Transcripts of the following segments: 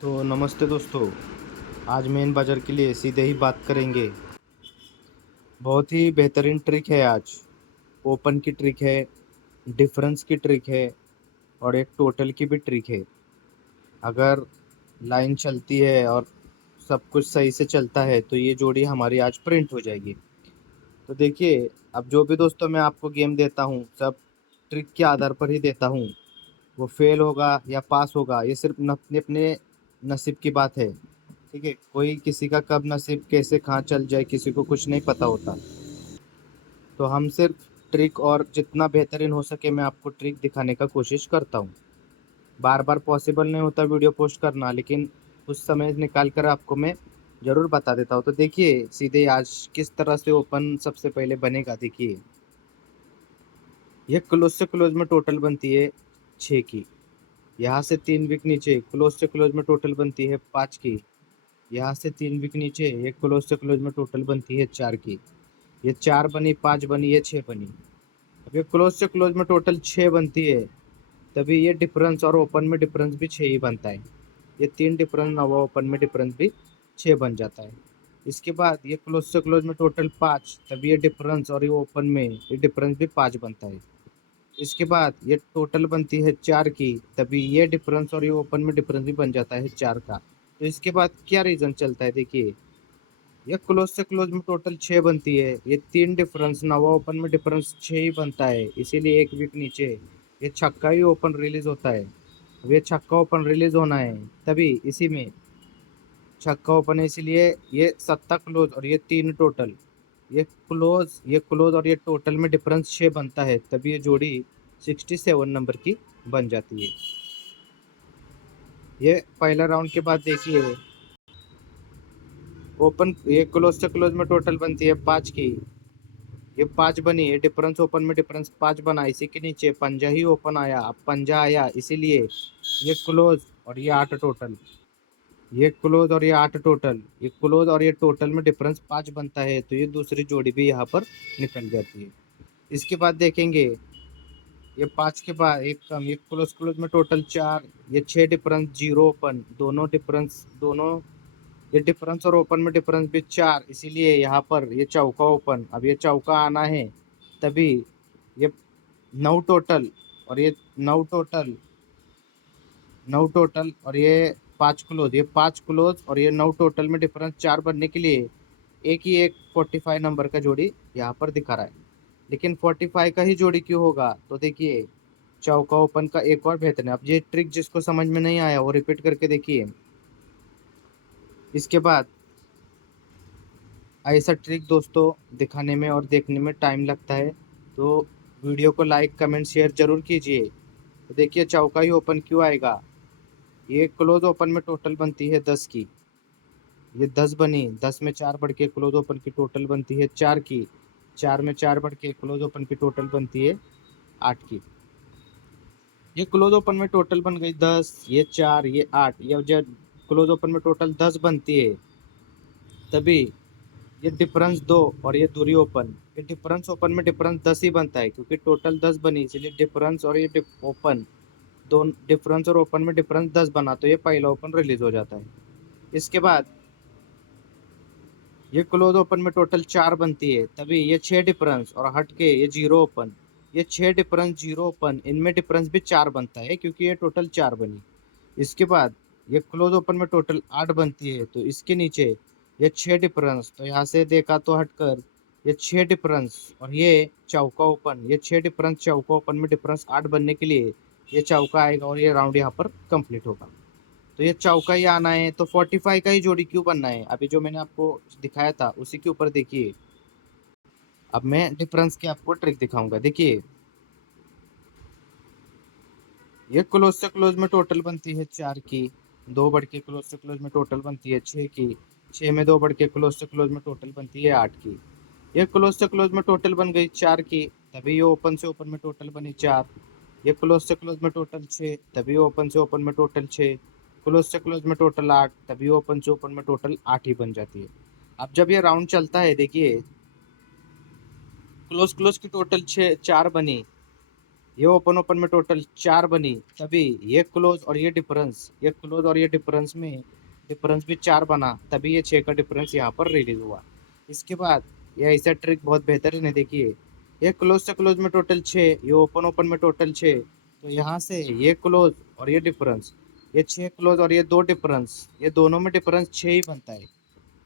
तो नमस्ते दोस्तों। आज मेन बाज़ार के लिए सीधे ही बात करेंगे। बहुत ही बेहतरीन ट्रिक है आज। ओपन की ट्रिक है, डिफरेंस की ट्रिक है और एक टोटल की भी ट्रिक है। अगर लाइन चलती है और सब कुछ सही से चलता है तो ये जोड़ी हमारी आज प्रिंट हो जाएगी। तो देखिए, अब जो भी दोस्तों मैं आपको गेम देता हूँ सब ट्रिक के आधार पर ही देता हूँ। वो फेल होगा या पास होगा ये सिर्फ अपने अपने नसीब की बात है। ठीक है, कोई किसी का कब नसीब कैसे कहाँ चल जाए किसी को कुछ नहीं पता होता। तो हम सिर्फ ट्रिक और जितना बेहतरीन हो सके मैं आपको ट्रिक दिखाने का कोशिश करता हूँ। बार बार पॉसिबल नहीं होता वीडियो पोस्ट करना, लेकिन कुछ समय निकाल कर आपको मैं ज़रूर बता देता हूँ। तो देखिए सीधे आज किस तरह से ओपन सबसे पहले बनेगा। देखिए, ये क्लोज से क्लोज में टोटल बनती है 6 की। यहाँ से 3 विक नीचे क्लोज से क्लोज में टोटल बनती है 5 की। यहाँ से 3 विक नीचे एक क्लोज से क्लोज में टोटल बनती है 4 की। ये 4 बनी, 5 बनी, ये 6 बनी। अब ये क्लोज से क्लोज में टोटल 6 बनती है, तभी ये डिफरेंस और ओपन में डिफरेंस भी 6 ही बनता है। ये 3 डिफरेंस ना हुआ, ओपन में डिफरेंस भी 6 बन जाता है। इसके बाद ये क्लोज से क्लोज में टोटल 5, तभी ये डिफरेंस और ये ओपन में ये डिफरेंस भी 5 बनता है। इसके बाद ये टोटल बनती है 4 की, तभी ये डिफरेंस और ये ओपन में डिफरेंस भी बन जाता है 4 का। तो इसके बाद क्या रीज़न चलता है, देखिए, ये क्लोज से क्लोज में टोटल 6 बनती है, ये 3 डिफरेंस नवा ओपन में डिफरेंस 6 ही बनता है, इसीलिए एक वीक नीचे ये छक्का ही ओपन रिलीज होता है। अब ये छक्का ओपन रिलीज होना है, तभी इसी में छक्का ओपन है, इसीलिए ये सत्ता क्लोज और ये 3 टोटल। ये क्लोज और ये टोटल में डिफरेंस 6 बनता है, तभी ये जोड़ी 67 नंबर की बन जाती है। ये पहला राउंड के बाद देखिए, ओपन ये क्लोज से क्लोज में टोटल बनती है 5 की। ये 5 बनी, ये डिफरेंस ओपन में डिफरेंस 5 बना, इसी के नीचे पंजा ही ओपन आया। अब पंजा आया इसीलिए ये क्लोज और ये 8 टोटल। ये क्लोज और ये 8 टोटल, ये क्लोज और ये टोटल में डिफरेंस 5 बनता है, तो ये दूसरी जोड़ी भी यहाँ पर निकल जाती है। इसके बाद देखेंगे, ये 5 के बाद एक कम, ये क्लोज क्लोज में टोटल 4, ये 6 डिफरेंस 0 ओपन, दोनों डिफरेंस दोनों ये डिफरेंस और ओपन में डिफरेंस भी 4, इसीलिए यहाँ पर ये चौका ओपन। अब ये चौका आना है, तभी ये 9 टोटल और ये 9 टोटल, 9 टोटल और ये 5 क्लोज, ये 5 क्लोज और ये 9 टोटल में डिफरेंस 4 बनने के लिए एक ही एक 45 नंबर का जोड़ी यहाँ पर दिखा रहा है। लेकिन 45 का ही जोड़ी क्यों होगा, तो देखिए चौका ओपन का एक और बेहतर है। अब ये ट्रिक जिसको समझ में नहीं आया वो रिपीट करके देखिए। इसके बाद ऐसा ट्रिक दोस्तों दिखाने में और देखने में टाइम लगता है, तो वीडियो को लाइक कमेंट शेयर जरूर कीजिए। तो देखिए चौका ही ओपन क्यों आएगा, ये क्लोज ओपन में टोटल बनती है 10 की। ये 10 बनी, 10 में 4 बढ़ के क्लोज ओपन की टोटल बनती है 4 की। 4 में 4 बढ़ के क्लोज ओपन की टोटल बनती है 8 की। ये क्लोज ओपन में टोटल बन गई 10, ये 4, ये 8। ये जब क्लोज ओपन में टोटल 10 बनती है, तभी ये डिफरेंस 2 और ये दूरी ओपन, ये डिफरेंस ओपन में डिफरेंस 10 ही बनता है, क्योंकि टोटल 10 बनी, इसलिए डिफरेंस और ये ओपन दोनों डिफरेंस और ओपन में डिफरेंस 10 बना, तो ये पहला ओपन रिलीज हो जाता है। इसके बाद ये क्लोज ओपन में टोटल 4 बनती है, तभी ये 6 डिफरेंस और हट के ये 0 ओपन, ये 6 डिफरेंस 0 ओपन, इनमें डिफरेंस भी 4 बनता है क्योंकि ये टोटल 4 बनी। इसके बाद ये क्लोज ओपन में टोटल 8 बनती है, तो इसके नीचे ये 6 डिफरेंस, तो यहाँ से देखा तो हटकर ये 6 डिफरेंस और ये चौका ओपन, ये 6 डिफरेंस चौका ओपन में डिफरेंस 8 बनने के लिए ये चौका आएगा और ये राउंड यहाँ पर कंप्लीट होगा। तो ये चौका ही आना है, तो 45 का ही जोड़ी क्यों बनना है, अभी जो मैंने आपको दिखाया था उसी के ऊपर देखिए। अब मैं डिफरेंस की आपको ट्रिक दिखाऊंगा। देखिए, ये क्लोज से क्लोज में टोटल बनती है 4 की, 2 बढ़ के क्लोज से क्लोज में टोटल बनती है 6 की। 6 में 2 बढ़ के क्लोज से क्लोज में टोटल बनती है 8 की। ये क्लोज से क्लोज में टोटल बन गई 4 की, तभी ये ओपन से ओपन में टोटल बनी 4। ये क्लोज से क्लोज में टोटल 6, तभी ओपन से ओपन में टोटल 6। क्लोज से क्लोज में टोटल 8, तभी ओपन से ओपन में टोटल 8 ही बन जाती है। अब जब ये राउंड चलता है, देखिए क्लोज क्लोज की टोटल 6 4 बनी, ये ओपन ओपन में टोटल 4 बनी, तभी ये क्लोज और ये डिफरेंस, ये क्लोज और ये डिफरेंस में डिफरेंस भी 4 बना, तभी ये 6 का डिफरेंस यहाँ पर रिलीज हुआ। इसके बाद ये ऐसा ट्रिक बहुत बेहतरीन है। देखिए ये क्लोज से क्लोज में टोटल 6, ये ओपन ओपन में टोटल 6, तो यहाँ से ये क्लोज और ये डिफरेंस, ये 6 क्लोज और ये 2 डिफरेंस, ये दोनों में डिफरेंस 6 ही बनता है,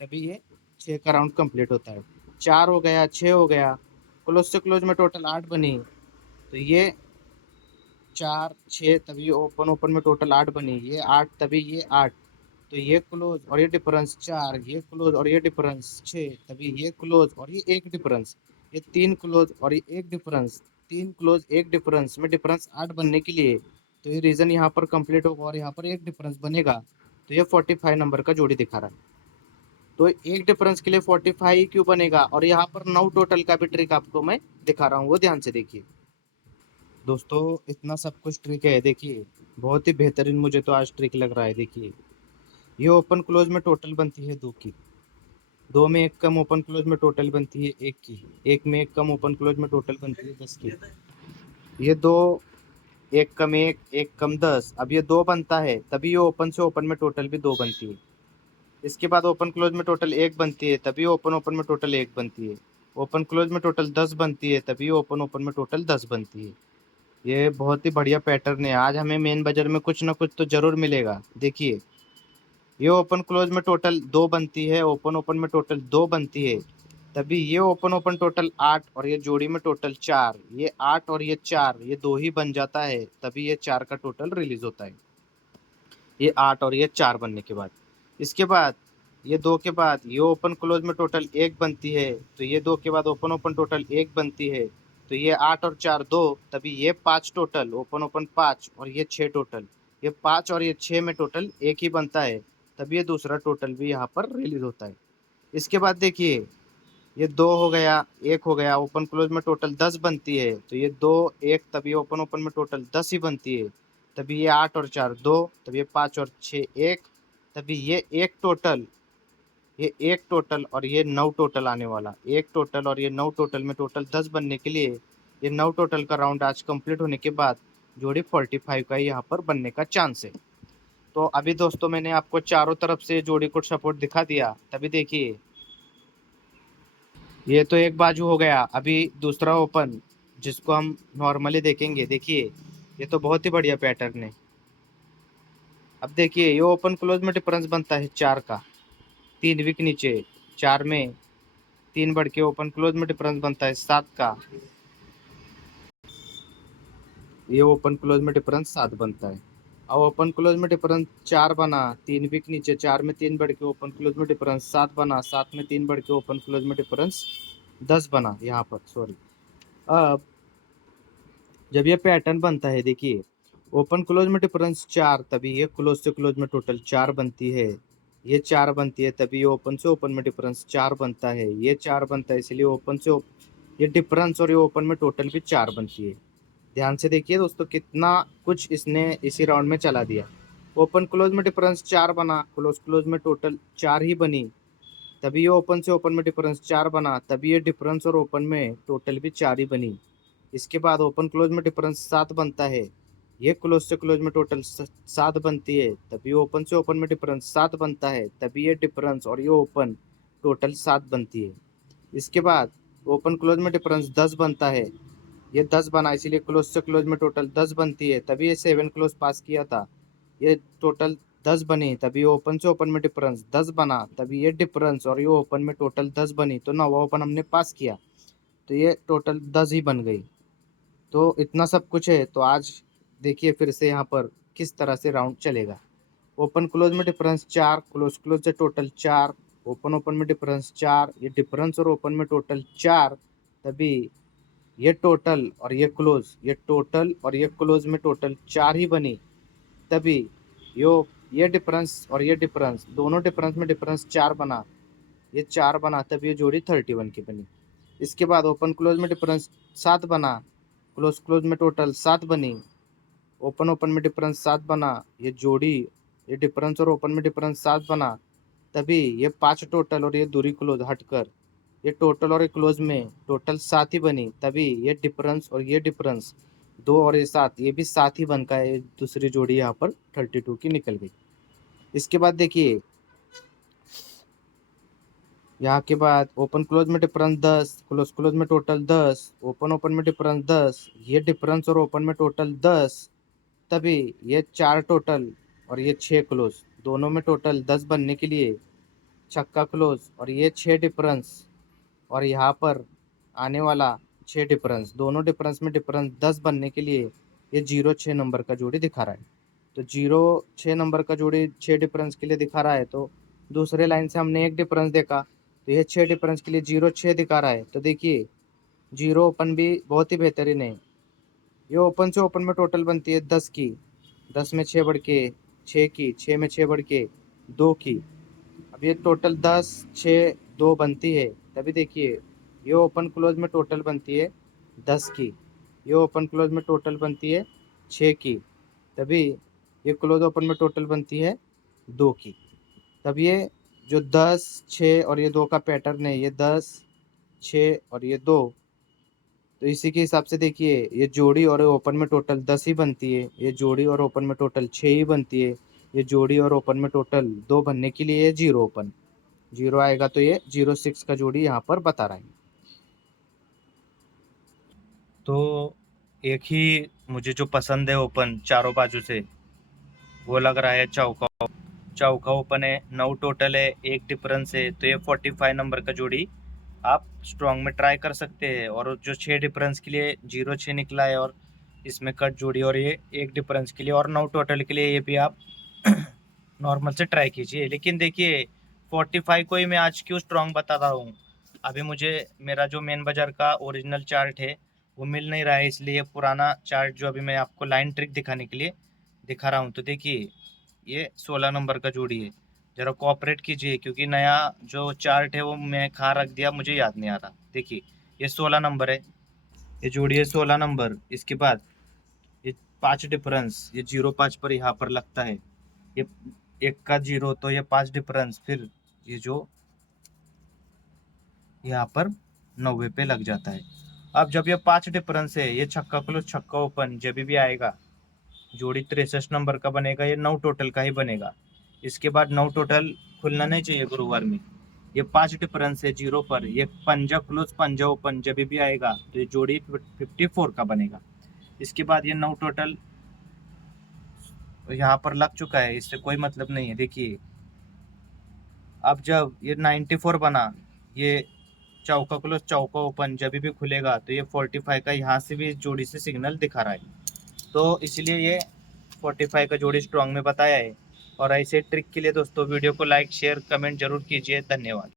तभी ये 6 का राउंड कंप्लीट होता है। 4 हो गया, 6 हो गया, क्लोज से क्लोज में टोटल 8 बनी, तो ये 4 6 तभी ओपन ओपन में टोटल 8 बनी, ये 8 तभी ये 8, तो ये क्लोज और ये डिफरेंस 4, ये क्लोज और ये डिफरेंस 6, तभी ये क्लोज और ये एक डिफरेंस, ये 3 क्लोज और ये एक डिफरेंस, 3 क्लोज एक डिफरेंस में डिफरेंस 8 बनने के लिए, तो ये रीजन यहाँ पर कंप्लीट होगा और यहाँ पर एक डिफरेंस बनेगा, तो ये 45 नंबर का जोड़ी दिखा रहा है। तो एक डिफरेंस के लिए 45 क्यों बनेगा, और यहाँ पर 9 टोटल का भी ट्रिक आपको मैं दिखा रहा हूँ, वो ध्यान से देखिए दोस्तों। इतना सब कुछ ट्रिक है, देखिए बहुत ही बेहतरीन मुझे तो आज ट्रिक लग रहा है। देखिए ये ओपन क्लोज में टोटल बनती है 2 की, 2 में एक कम ओपन क्लोज में टोटल बनती है 1 की, 1 में एक कम ओपन क्लोज में टोटल बनती है 10 की, ये 2 एक कम 1 1 कम 10, अब ये 2 बनता है, तभी ये ओपन से ओपन में टोटल भी 2 बनती है। इसके बाद ओपन क्लोज में टोटल 1 बनती है, तभी ओपन ओपन में टोटल 1 बनती है। ओपन क्लोज में टोटल 10 बनती है, तभी ओपन ओपन में टोटल 10 बनती है। ये बहुत ही बढ़िया पैटर्न है, आज हमें मेन बाजार में कुछ ना कुछ तो जरूर मिलेगा। देखिए ये ओपन क्लोज में टोटल 2 बनती है, ओपन ओपन में टोटल 2 बनती है, तभी ये ओपन ओपन टोटल 8 और ये जोड़ी में टोटल 4, ये 8 और ये 4 ये 2 ही बन जाता है, तभी ये 4 का टोटल रिलीज होता है, ये 8 और ये 4 बनने के बाद। इसके बाद ये 2 के बाद ये ओपन क्लोज में टोटल 1 बनती है, तो ये 2 के बाद ओपन ओपन टोटल 1 बनती है, तो ये 8 और 4 2, तभी ये 5 टोटल ओपन ओपन 5 और ये 6 टोटल, ये 5 और ये 6 में टोटल 1 ही बनता है, तभी ये दूसरा टोटल भी यहाँ पर रिलीज होता है। इसके बाद देखिए ये 2 हो गया, 1 हो गया, ओपन क्लोज में टोटल 10 बनती है, तो ये 2 1 तभी ओपन ओपन में टोटल 10 ही बनती है, तभी ये 8 और 4 2, तभी ये 5 और 6 1, तभी ये एक टोटल, ये एक टोटल और ये 9 टोटल आने वाला, एक टोटल और ये 9 टोटल में टोटल 10 बनने के लिए ये 9 टोटल का राउंड आज कंप्लीट होने के बाद जोड़ी 45 का यहाँ पर बनने का चांस है। तो अभी दोस्तों मैंने आपको चारों तरफ से जोड़ी को सपोर्ट दिखा दिया, तभी देखिए ये तो एक बाजू हो गया, अभी दूसरा ओपन जिसको हम नॉर्मली देखेंगे। देखिए ये तो बहुत ही बढ़िया पैटर्न है। अब देखिए ये ओपन क्लोज में डिफरेंस बनता है 4 का, 3 वीक नीचे 4 में 3 बढ़ के ओपन क्लोज में डिफरेंस बनता है 7 का, ये ओपन क्लोज में डिफरेंस 7 बनता है। अब ओपन क्लोज में डिफरेंस 4 बना, 3 वीक नीचे 4 में 3 बढ़ के ओपन क्लोज में डिफरेंस 7 बना, 7 में 3 बढ़ के ओपन क्लोज में डिफरेंस 10 बना यहाँ पर, सॉरी। अब जब ये पैटर्न बनता है, देखिए ओपन क्लोज में डिफरेंस 4, तभी ये क्लोज से क्लोज में टोटल 4 बनती है, ये 4 बनती है, तभी ये ओपन से ओपन में डिफरेंस 4 बनता है, ये 4 बनता है, इसलिए ओपन से ये डिफरेंस और ये ओपन में टोटल भी 4 बनती है। ध्यान से देखिए दोस्तों कितना कुछ इसने इसी राउंड में चला दिया। ओपन क्लोज में डिफरेंस 4 बना, क्लोज क्लोज में टोटल 4 ही बनी, तभी ये ओपन से ओपन में डिफरेंस 4 बना, तभी ये डिफरेंस और ओपन में टोटल भी 4 ही बनी। इसके बाद ओपन क्लोज में डिफरेंस 7 बनता है, ये क्लोज से क्लोज में टोटल 7 बनती है, तभी ओपन से ओपन में डिफरेंस 7 बनता है, तभी ये डिफरेंस और ये ओपन टोटल 7 बनती है। इसके बाद ओपन क्लोज में डिफरेंस 10 बनता है, ये 10 बना, इसीलिए क्लोज से क्लोज में टोटल 10 बनती है, तभी ये 7 क्लोज पास किया था, ये टोटल 10 बनी, तभी ओपन से ओपन में डिफरेंस 10 बना, तभी ये डिफरेंस और ये ओपन में टोटल 10 बनी, तो 9वां ओपन हमने पास किया, तो ये टोटल 10 ही बन गई। तो इतना सब कुछ है, तो आज देखिए फिर से यहाँ पर किस तरह से राउंड चलेगा। ओपन क्लोज में डिफरेंस 4, क्लोज क्लोज से टोटल 4, ओपन ओपन में डिफरेंस 4, ये डिफरेंस और ओपन में टोटल 4, तभी ये टोटल और ये क्लोज, ये टोटल और ये क्लोज में टोटल 4 ही बनी, तभी यो ये डिफरेंस और ये डिफरेंस दोनों डिफरेंस में डिफरेंस 4 बना, ये 4 बना, तभी ये जोड़ी 31 की बनी। इसके बाद ओपन क्लोज में डिफरेंस 7 बना, क्लोज क्लोज में टोटल 7 बनी, ओपन ओपन में डिफरेंस 7 बना, ये जोड़ी ये डिफरेंस और ओपन में डिफरेंस 7 बना, तभी ये 5 टोटल और ये दूरी क्लोज हटकर ये टोटल और ये क्लोज में टोटल 7 ही बनी, तभी ये डिफरेंस और ये डिफरेंस 2 और ये 7, ये भी 7 ही बन का है, दूसरी जोड़ी यहाँ पर 32 की निकल गई। इसके बाद देखिए यहाँ के बाद ओपन क्लोज में डिफरेंस 10, क्लोज क्लोज में टोटल 10, ओपन ओपन में डिफरेंस 10, ये डिफरेंस और ओपन में टोटल 10, तभी ये 4 टोटल और ये 6 क्लोज, दोनों में टोटल 10 बनने के लिए छक्का क्लोज और ये 6 डिफरेंस और यहाँ पर आने वाला 6 डिफरेंस, दोनों डिफरेंस में डिफरेंस 10 बनने के लिए ये 0-6 नंबर का जोड़ी दिखा रहा है। तो 0-6 नंबर का जोड़ी 6 डिफरेंस के लिए दिखा रहा है, तो दूसरे लाइन से हमने एक डिफरेंस देखा, तो ये 6 डिफरेंस के लिए 0-6 दिखा रहा है। तो देखिए 0 ओपन भी बहुत ही बेहतरीन है। ये ओपन से ओपन में टोटल बनती है 10 की, 10 में 6 बढ़ के 6 की, 6 में 6 बढ़ के 2 की। अब ये टोटल 10, 6, 2 बनती है, तभी देखिए ये ओपन क्लोज में टोटल बनती है 10 की, ये ओपन क्लोज में टोटल बनती है 6 की, तभी ये क्लोज ओपन में टोटल बनती है 2 की। तब ये जो 10, 6 और ये 2 का पैटर्न है, ये 10, 6 और ये 2, तो इसी के हिसाब से देखिए ये जोड़ी और ओपन में टोटल 10 ही बनती है, ये जोड़ी और ओपन में टोटल 6 ही बनती है, ये जोड़ी और ओपन में टोटल 2 बनने के लिए ये 0 ओपन, 0 आएगा, तो ये 0-6 का जोड़ी यहाँ पर बता रहा है। तो एक ही मुझे जो पसंद है ओपन चारों बाजू से, वो लग रहा है चौका। चौका ओपन है, 9 टोटल है, एक डिफरेंस है, तो ये 45 नंबर का जोड़ी आप स्ट्रॉन्ग में ट्राई कर सकते हैं। और जो 6 डिफरेंस के लिए 0-6 निकला है और इसमें कट जोड़ी, और ये एक डिफरेंस के लिए और 9 टोटल के लिए ये भी आप नॉर्मल से ट्राई कीजिए। लेकिन देखिए 45 को ही मैं आज क्यों स्ट्रॉन्ग बता रहा हूँ, अभी मुझे मेरा जो मेन बाजार का ओरिजिनल चार्ट है वो मिल नहीं रहा है, इसलिए पुराना चार्ट जो अभी मैं आपको लाइन ट्रिक दिखाने के लिए दिखा रहा हूँ। तो देखिए ये 16 नंबर का जोड़ी है, ज़रा कोऑपरेट कीजिए, क्योंकि नया जो चार्ट है वो मैं कहाँ रख दिया मुझे याद नहीं आ रहा। देखिए ये 16 नंबर है, ये जोड़ी है 16 नंबर। इसके बाद ये 5 डिफरेंस, ये 0-5 पर यहाँ पर लगता है, ये 1 का 0, तो ये 5 डिफरेंस, फिर ये जो यहाँ पर 90 पे लग जाता है। अब जब ये 5 डिफरेंस है, ये छक्का क्लोज छक्का ओपन जब भी आएगा, जोड़ी 63 नंबर का बनेगा, ये 9 टोटल का ही बनेगा। इसके बाद 9 टोटल खुलना नहीं चाहिए गुरुवार में। ये 5 डिफरेंस है 0 पर, ये पंजा क्लोज पंजा ओपन जब भी आएगा तो ये जोड़ी 54 का बनेगा। इसके बाद ये 9 टोटल यहाँ पर लग चुका है, इससे कोई मतलब नहीं है। देखिए अब जब ये 94 बना, ये चौका क्लोज चौका ओपन जब भी खुलेगा तो ये 45 का यहाँ से भी इस जोड़ी से सिग्नल दिखा रहा है, तो इसलिए ये 45 का जोड़ी स्ट्रॉन्ग में बताया है। और ऐसे ट्रिक के लिए दोस्तों वीडियो को लाइक शेयर कमेंट जरूर कीजिए। धन्यवाद।